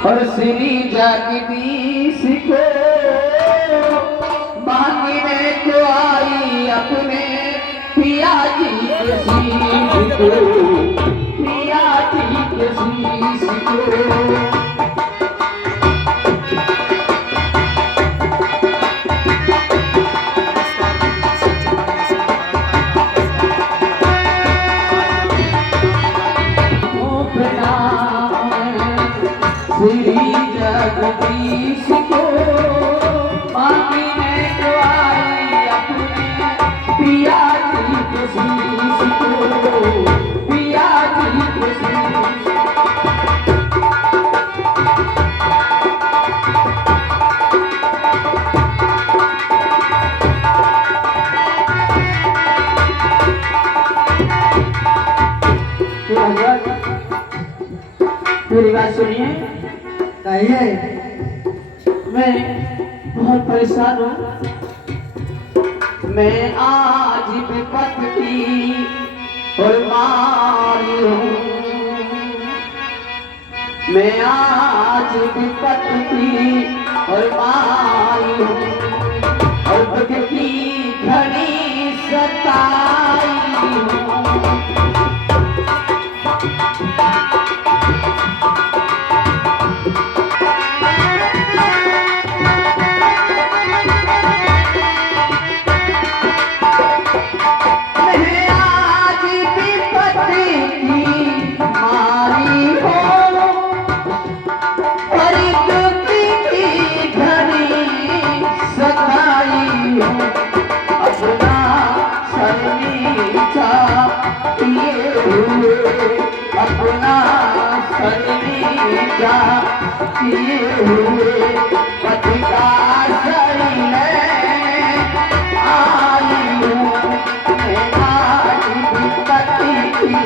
और श्री जगदीश को मांगने को आई अपने पिया जी के शीश को, पिया जी के शीश को। श्री जगदीश को मांगने को आई अपने पिया जी के शीश को, पिया जी के शीश। मेरी बात सुनिए। कहिए। मैं बहुत परेशान हूँ। मैं आज विपत की और मारी हूँ। मैं आज विपत की और मारी हूँ और दुख की घड़ी सताई हूँ। अपना सलीजा किए हुए पति का शरीर आई हूँ। मैं आज विपत्ति की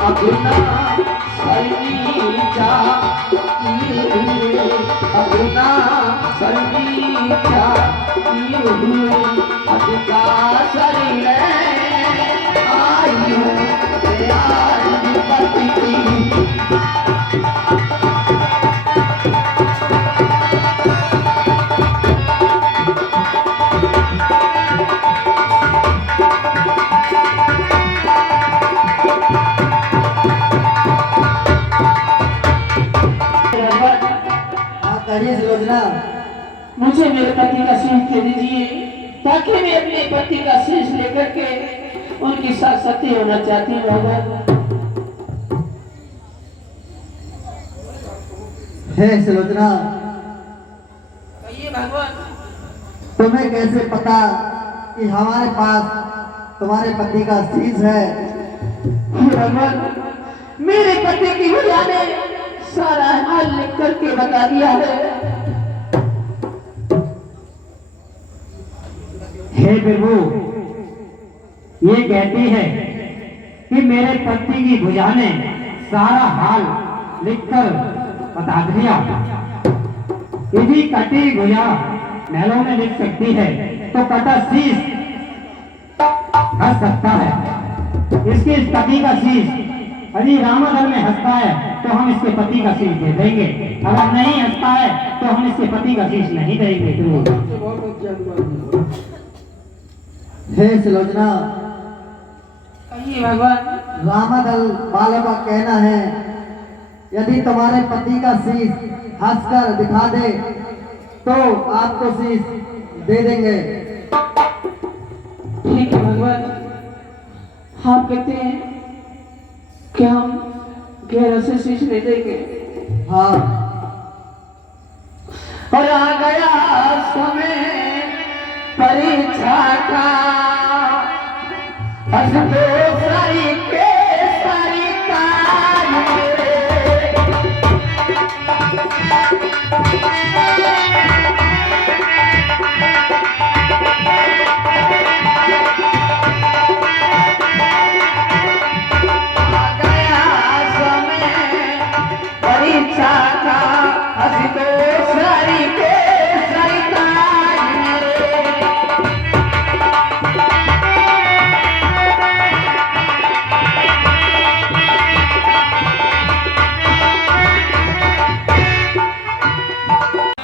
अपना सलीजा किए हुए, अपना सलीजा किए हुए पति का शरीर आई हूँ। मैं आज विपत्ति की मुझे मेरे पति का शीश दे दीजिए ताकि मैं अपने पति का शीश लेकर के उनकी साथ सती होना चाहती हूँ। भगवान हे सुलोचना, कहिए भगवान। तुम्हें कैसे पता कि हमारे पास तुम्हारे पति का शीश है? भगवान, मेरे पति की भैया ने सारा हाल लिख करके बता दिया है। हे प्रभु, ये कहती है कि मेरे पति की भुजा ने सारा हाल लिखकर बता दिया। यदि कटी भुजा महलों में लिख सकती है तो कटा शीश हंस सकता है। इसके इस पति का शीश यदि रामाधर में हंसता है तो हम इसके पति का शीश दे देंगे, अगर नहीं हंसता है तो हम इसके पति का शीश नहीं देंगे। हे सुलोचना, कहिए भगवान। रामादल वालों का कहना है यदि तुम्हारे पति का शीश हंसकर दिखा दे तो आपको शीश दे देंगे। ठीक है भगवान, आप कहते हैं कि हम गैर से शीश नहीं देंगे। हाँ और आ गया समय परीक्षा का, हंसते सारी के सारी तारीखें। आ गया समय परीक्षा का, हंसते सारी के सारी तारीखें।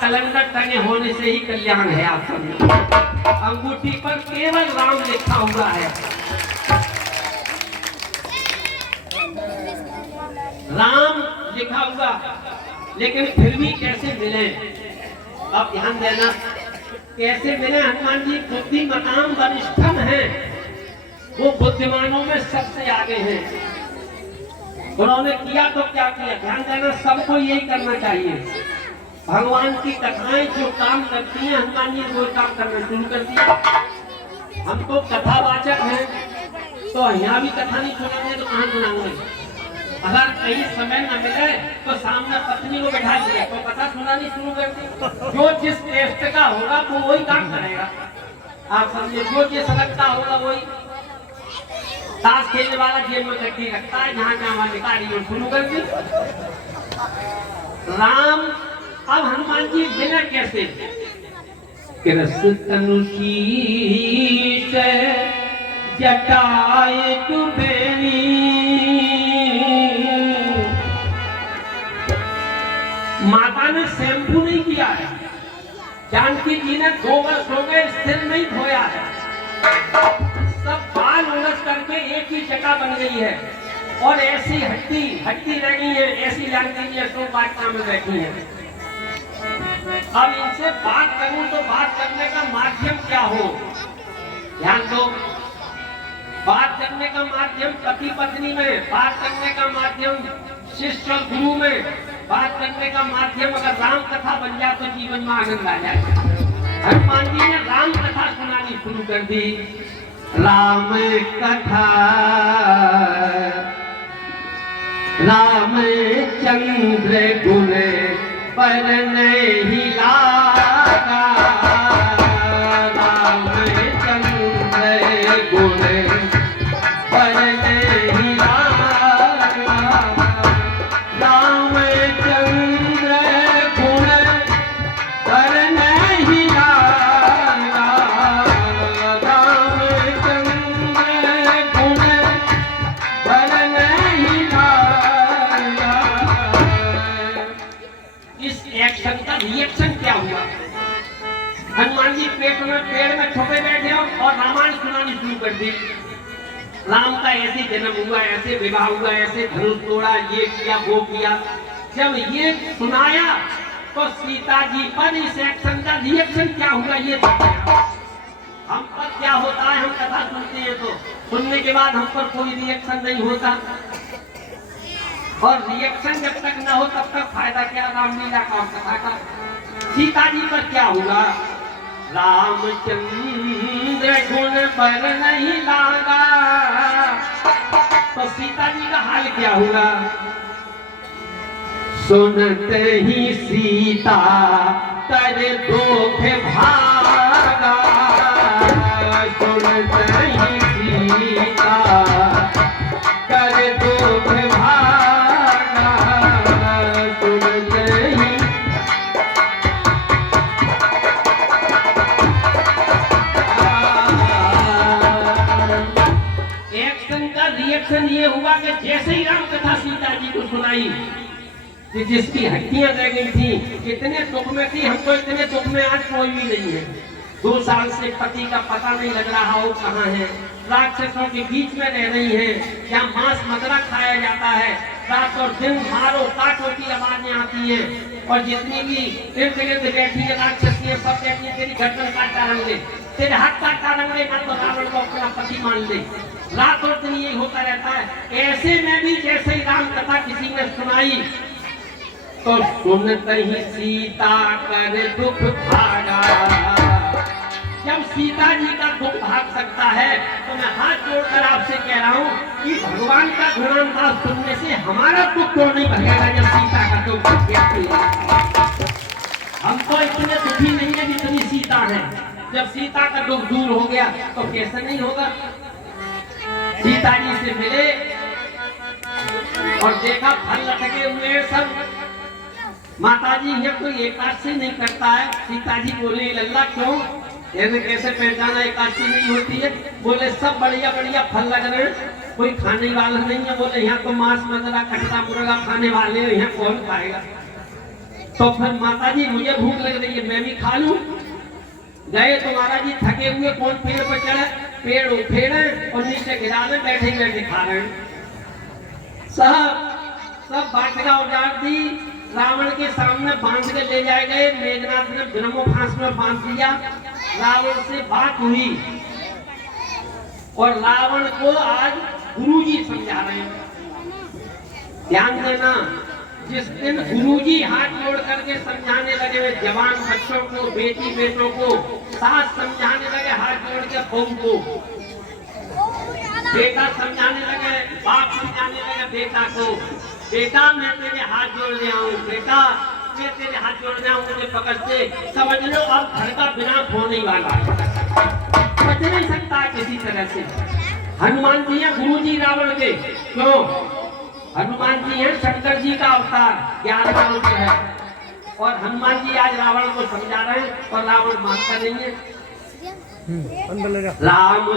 कैलेंडर टंगे होने से ही कल्याण है आप सब। अंगूठी पर केवल राम लिखा हुआ है। राम लिखा हुआ, लेकिन फिर भी कैसे मिले? अब ध्यान देना, कैसे मिले? हनुमान जी बुद्धि मकाम वरिष्ठम है, वो बुद्धिमानों में सबसे आगे हैं। उन्होंने किया तो क्या किया? ध्यान देना, सबको यही करना चाहिए। भगवान की कथाएं जो काम करती हैं, हनुमान जी वो काम करना शुरू कर दिया। हम तो कथावाचक हैं, तो यहाँ भी कथा नहीं सुनाएंगे तो कहाँ सुनाएंगे? अगर कहीं समय न मिले तो सामने पत्नी को बैठा दिया तो कथा सुनानी शुरू कर दी। जो जिस टेस्ट का होगा वो वही काम करेगा। आप समझिए, जो जिस लगता होगा वही। ताश खेलने वाला जेब में कट्टी रखता है, जहाँ जहाँ निकाली शुरू कर दी। राम, अब हनुमान जी बिना कैसे? कृष्ण तनुशीष जटाए कुबेरी, माता ने शैम्पू नहीं किया है। जानकी जी ने 2 वर्ष हो गए सिर नहीं धोया है। सब बाल उलझ करके एक ही जगह बन गई है, और ऐसी हट्टी रह गई है। ऐसी जानकी जी अशोक वाटिका में बैठी है। अब इनसे बात करूं तो बात करने का माध्यम क्या हो? ध्यान दो, बात करने का माध्यम पति पत्नी में, बात करने का माध्यम शिष्य और गुरु में, बात करने का माध्यम अगर राम कथा बन जाए तो जीवन में आनंद आ जाए। हनुमान जी ने राम कथा सुनानी शुरू कर दी। राम कथा रामचंद्र गुण पर नहीं लागा, रामचंद्र गुण पर नहीं लागा, रामचंद्र गुण पर नहीं लागा, रामचंद्र गुण पर नहीं लागा। इस एक्शन का रिएक्शन क्या हुआ? हनुमान जी पेड़ में छुपे बैठे हो और रामायण सुनानी शुरू कर दी। राम का ऐसे जन्म हुआ, ऐसे विवाह हुआ, ऐसे धनुष तोड़ा, ये किया वो किया। जब ये सुनाया तो सीता जी पर इस एक्शन का रिएक्शन क्या हुआ ये बताया। हम पर क्या होता है? हम कथा सुनते हैं तो सुनने के बाद हम पर कोई रिएक्शन नहीं होता, और रिएक्शन जब तक न हो तब तक फायदा क्या रामलीला का और कथा का? सीता जी पर क्या हुआ? रामचंद्र गुण पर नहीं लागा, तो सीता जी का हाल क्या हुआ? सुनते ही सीता कर दुख भागा, सुनते ही सीता कर दुख भागा, सुनते ही एक्शन का रिएक्शन ये हुआ कि जैसे ही राम कथा सीता जी को सुनाई कि जिसकी हड्डियां रह गई थी, कितने दुख में थी, हमको इतने दुख में आज कोई भी नहीं है। 2 साल से पति का पता नहीं लग रहा हो कहाँ है, राक्षसों के बीच में रह रही है, यहाँ मांस मदरा खाया जाता है, रात और दिन मारो काटो की आवाजें आती है, और जितनी भी इर्द गिर्द बैठी है राक्षसियां सब कहती है तेरी गर्दन काट डालेंगे, तेरे हाथ का रंगे ना तो रावण को अपना पति मान ले। रात और दिन यही होता रहता है। ऐसे में भी जैसे ही राम कथा किसी ने सुनाई तो सुनते ही सीता कर दुख भागा। जब सीता जी का दुख भाग सकता है तो मैं हाथ जोड़कर आपसे कह रहा हूँ कि भगवान का गुणानुवाद सुनने से हमारा दुख क्यों नहीं भगेगा जब सीता का दुख भाग गया। हम तो इतने दुखी नहीं है जितनी सीता है। जब सीता का दुख दूर हो गया तो कैसे नहीं होगा। सीता जी से मिले और देखा फल लटके हुए सब। माता जी ये कोई एकादशी नहीं करता है। सीता जी बोले लल्ला क्यों, ऐसे कैसे पहचाना एकादशी नहीं होती है। बोले सब बढ़िया बढ़िया फल लग रहे हैं, कोई खाने वाला नहीं है। बोले यहाँ तो मांस मदरा कट्टा मुर्गा खाने वाले हैं, यहाँ कौन खाएगा। तो फिर माता जी मुझे भूख लग रही है, मैं भी खा लूं। गए तो महाराज जी थके हुए कौन पेड़ पर चढ़े, पेड़ उठेड़े और नीचे गिरा में बैठे बैठे खा रहे हैं। सब बाटका उजाड़ दी, रावण के सामने बांध के ले जाए गए। मेघनाथ ने ब्रह्मो फांस में बांध दिया। रावण से बात हुई और रावण को आज गुरुजी समझा रहे हैं। ध्यान देना, जिस दिन गुरुजी हाथ जोड़ करके समझाने लगे जवान बच्चों को, बेटी बेटों को, सास समझाने लगे हाथ जोड़ के बहू को, बेटा समझाने लगे, बाप समझाने लगे बेटा को, बेटा मैं तेरे हाथ जोड़ रहा हूँ, बेटा मैं तेरे हाथ जोड़ रहा हूँ, मुझे पकड़ से। समझ लो अब घर का विनाश होने वाला है, बच नहीं सकता किसी तरह से। हनुमान जी हैं गुरुजी रावण के। क्यों? हनुमान जी हैं शंकर जी का अवतार, 11वां रूप है। और हनुमान जी आज रावण को समझा रहे हैं और रावण मानता नहीं है। राम